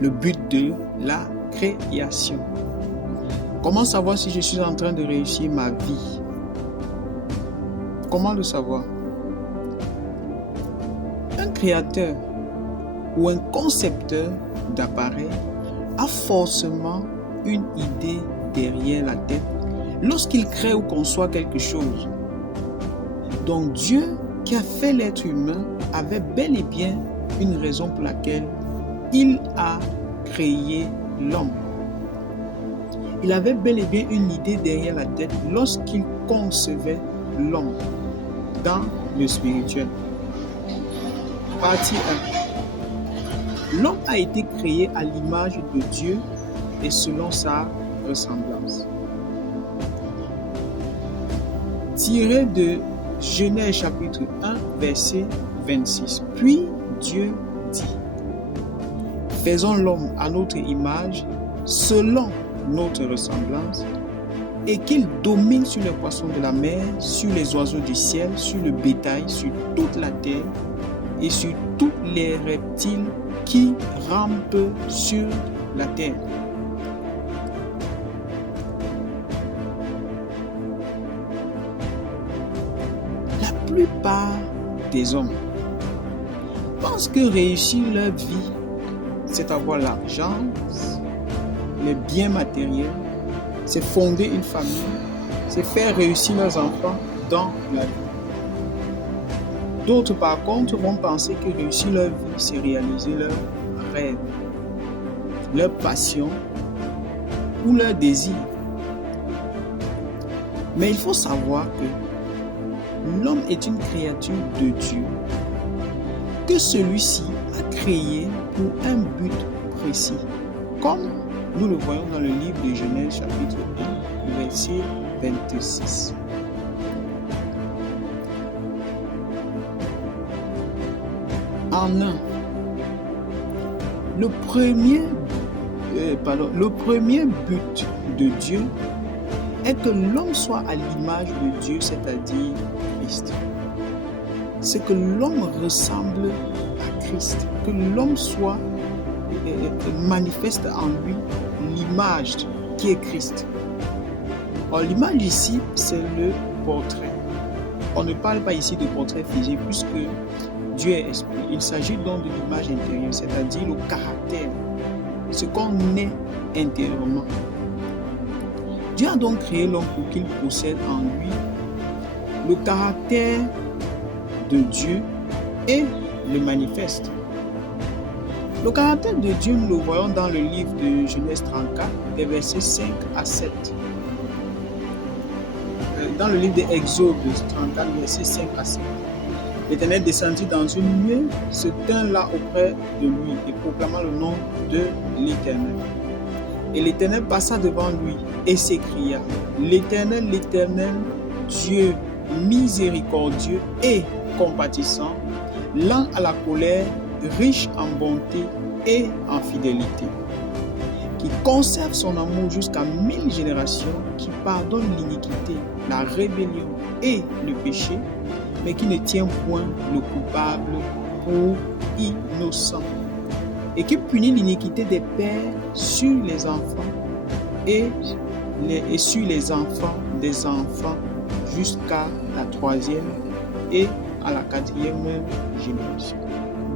le but de la création. Comment savoir si je suis en train de réussir ma vie? Comment le savoir? Un créateur ou un concepteur d'appareil a forcément une idée derrière la tête lorsqu'il crée ou conçoit quelque chose. Donc Dieu qui a fait l'être humain avait bel et bien une raison pour laquelle il a créé l'homme. Il avait bel et bien une idée derrière la tête lorsqu'il concevait l'homme dans le spirituel. Partie 1. L'homme a été créé à l'image de Dieu et selon sa ressemblance. Tiré de Genèse chapitre 1, verset 26. Puis Dieu dit: faisons l'homme à notre image, selon notre ressemblance, et qu'il domine sur les poissons de la mer, sur les oiseaux du ciel, sur le bétail, sur toute la terre et sur tous les reptiles qui rampent sur la terre. La plupart des hommes pensent que réussir leur vie, c'est avoir l'argent, les biens matériels, c'est fonder une famille, c'est faire réussir leurs enfants dans la vie. D'autres, par contre, vont penser que réussir leur vie, c'est réaliser leurs rêves, leur passion ou leur désir. Mais il faut savoir que l'homme est une créature de Dieu, que celui-ci a créé pour un but précis, comme nous le voyons dans le livre de Genèse chapitre 1, verset 26. En un, le premier but de Dieu est que l'homme soit à l'image de Dieu, c'est-à-dire Christ. C'est que l'homme ressemble à Christ, que l'homme soit manifeste en lui l'image qui est Christ. Alors, l'image ici, c'est le portrait. On ne parle pas ici de portrait physique puisque Dieu est esprit. Il s'agit donc de l'image intérieure, c'est-à-dire le caractère, ce qu'on est intérieurement. Dieu a donc créé l'homme pour qu'il possède en lui le caractère de Dieu et le manifeste. Le caractère de Dieu, nous le voyons dans le livre de Genèse 34, des versets 5 à 7. Dans le livre d'Exode 34, versets 5 à 7. L'Éternel descendit dans une nuée, se tint là auprès de lui et proclama le nom de l'Éternel. Et l'Éternel passa devant lui et s'écria: l'Éternel, l'Éternel, Dieu miséricordieux et compatissant, lent à la colère, riche en bonté et en fidélité, qui conserve son amour jusqu'à 1000 générations, qui pardonne l'iniquité, la rébellion et le péché, mais qui ne tient point le coupable pour innocent, et qui punit l'iniquité des pères sur les enfants et sur les enfants des enfants jusqu'à la 3e et à la 4e génération.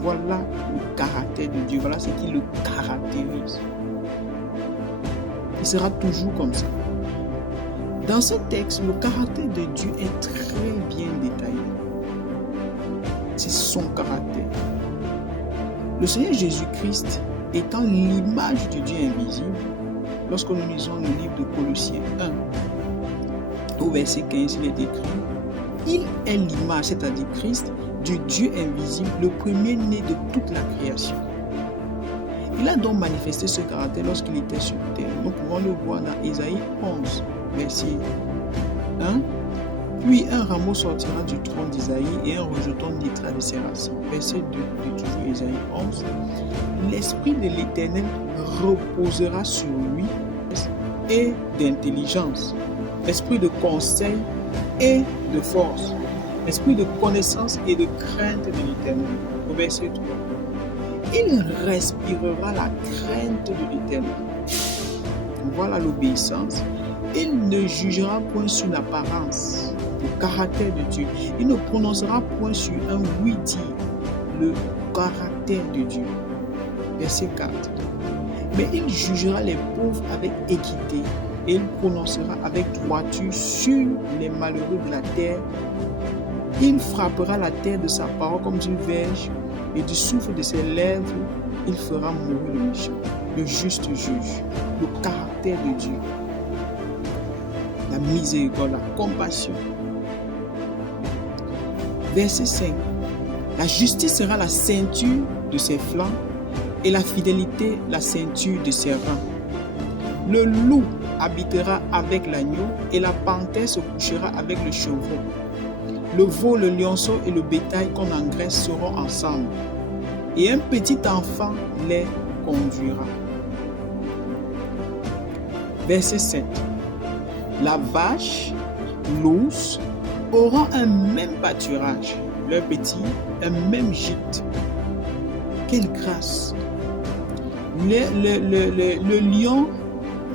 Voilà le caractère de Dieu, voilà ce qui le caractérise. Il sera toujours comme ça. Dans ce texte, le caractère de Dieu est très bien détaillé. C'est son caractère. Le Seigneur Jésus-Christ étant l'image du Dieu invisible, lorsque nous lisons le livre de Colossiens 1, au verset 15, il est écrit: il est l'image, c'est-à-dire Christ, du Dieu invisible, le premier-né de toute la création. Il a donc manifesté ce caractère lorsqu'il était sur terre. Nous pouvons le voir dans Ésaïe 11, verset 1. Puis un rameau sortira du tronc d'Isaïe et un rejeton naîtra de ses racines. Verset 2 de toujours Ésaïe 11. L'esprit de l'Éternel reposera sur lui et d'intelligence, esprit de conseil et de force, esprit de connaissance et de crainte de l'Éternel. Au verset 3. Il respirera la crainte de l'Éternel. Voilà l'obéissance. Il ne jugera point sur l'apparence, le caractère de Dieu. Il ne prononcera point sur un oui-dire, le caractère de Dieu. Verset 4. Mais il jugera les pauvres avec équité et il prononcera avec droiture sur les malheureux de la terre. Il frappera la terre de sa parole comme d'une verge et du souffle de ses lèvres, il fera mourir le méchant. Le juste juge, le caractère de Dieu, la miséricorde, la compassion. Verset 5. La justice sera la ceinture de ses flancs et la fidélité la ceinture de ses reins. Le loup habitera avec l'agneau et la panthère se couchera avec le chevreau. Le veau, le lionceau et le bétail qu'on engraisse seront ensemble, et un petit enfant les conduira. Verset 7. La vache, l'ours auront un même pâturage, leurs petits, un même gîte. Quelle grâce! Le lion,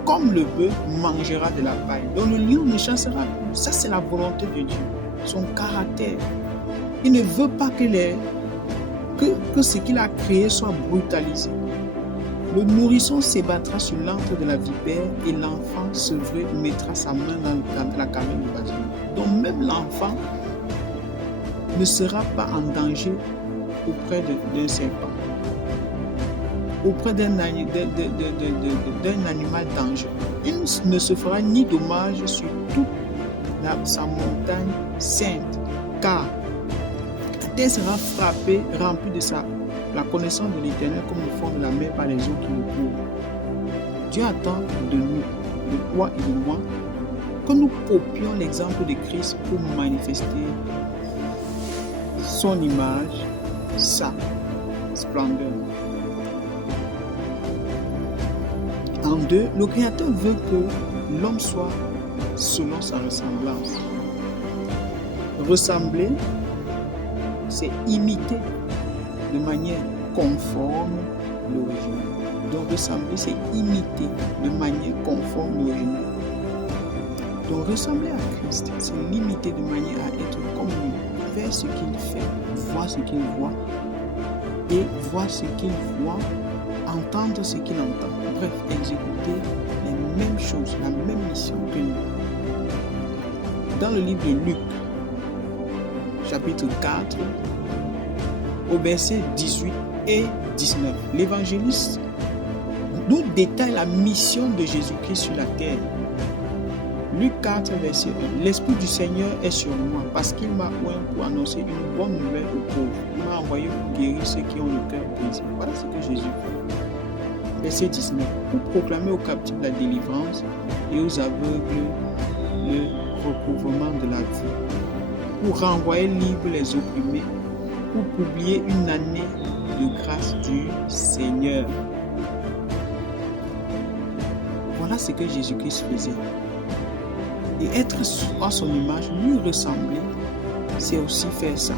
comme le bœuf, mangera de la paille. Donc le lion ne chassera plus. Ça, c'est la volonté de Dieu, son caractère. Il ne veut pas que ce qu'il a créé soit brutalisé. Le nourrisson s'ébattra sur l'antre de la vipère et l'enfant sevré mettra sa main dans la caverne du bâtiment. Donc même l'enfant ne sera pas en danger auprès d'un serpent, auprès d'un animal dangereux. Il ne se fera ni dommage sur toute sa montagne sainte, car la terre sera frappée, remplie de la connaissance de l'Éternel comme le fond de la mer par les eaux qui le couvrent. Dieu attend de nous, de toi et de moi, que nous copions l'exemple de Christ pour manifester son image, sa splendeur. En 2, le Créateur veut que l'homme soit selon sa ressemblance. Ressembler, c'est imiter de manière conforme l'original. Donc ressembler, c'est imiter de manière conforme l'original. Donc ressembler à Christ, c'est l'imiter de manière à être comme lui, faire ce qu'il fait, voir ce qu'il voit, et voir ce qu'il voit, entendre ce qu'il entend. Bref, exécuter les mêmes choses, la même mission que nous. Dans le livre de Luc, chapitre 4, au verset 18 et 19, l'évangéliste nous détaille la mission de Jésus-Christ sur la terre. Luc 4, verset 1. L'Esprit du Seigneur est sur moi parce qu'il m'a oint pour annoncer une bonne nouvelle aux pauvres. Il m'a envoyé pour guérir ceux qui ont le cœur brisé. Voilà ce que Jésus fait. Verset 19. Pour proclamer aux captifs la délivrance et aux aveugles le recouvrement de la vue. Pour renvoyer libres les opprimés. Pour publier une année de grâce du Seigneur. Voilà ce que Jésus-Christ faisait. Et être à son image, lui ressembler, c'est aussi faire ça.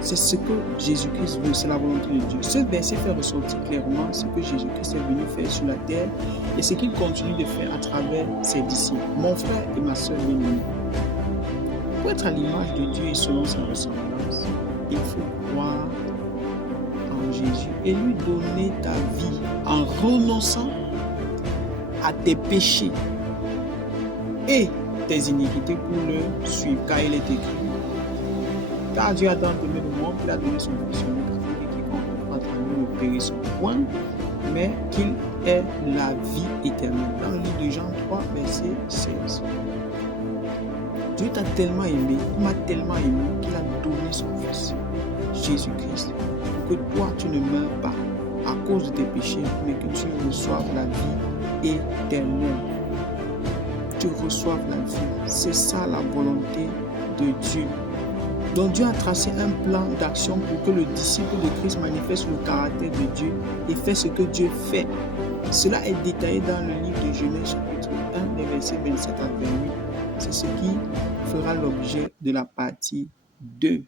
C'est ce que Jésus-Christ veut, c'est la volonté de Dieu. Ce verset fait ressortir clairement ce que Jésus-Christ est venu faire sur la terre et ce qu'il continue de faire à travers ses disciples. Mon frère et ma soeur bien-aimés, pour être à l'image de Dieu et selon sa ressemblance, il faut croire en Jésus et lui donner ta vie en renonçant à tes péchés et tes iniquités pour le suivre, car il est écrit. Car Dieu a tant aimé le monde qu'il a donné son Fils unique afin que quiconque croit en lui ne périsse point, mais qu'il ait la vie éternelle. Dans le livre de Jean 3, verset 16. Dieu t'a tellement aimé, il m'a tellement aimé qu'il a donné son Fils, Jésus-Christ, pour que toi tu ne meurs pas à cause de tes péchés, mais que tu reçoives la vie éternelle. Tu reçoives la vie. C'est ça la volonté de Dieu. Donc Dieu a tracé un plan d'action pour que le disciple de Christ manifeste le caractère de Dieu et fait ce que Dieu fait. Cela est détaillé dans le livre de Genèse chapitre 1, les versets 27 à 28. C'est ce qui fera l'objet de la partie 2.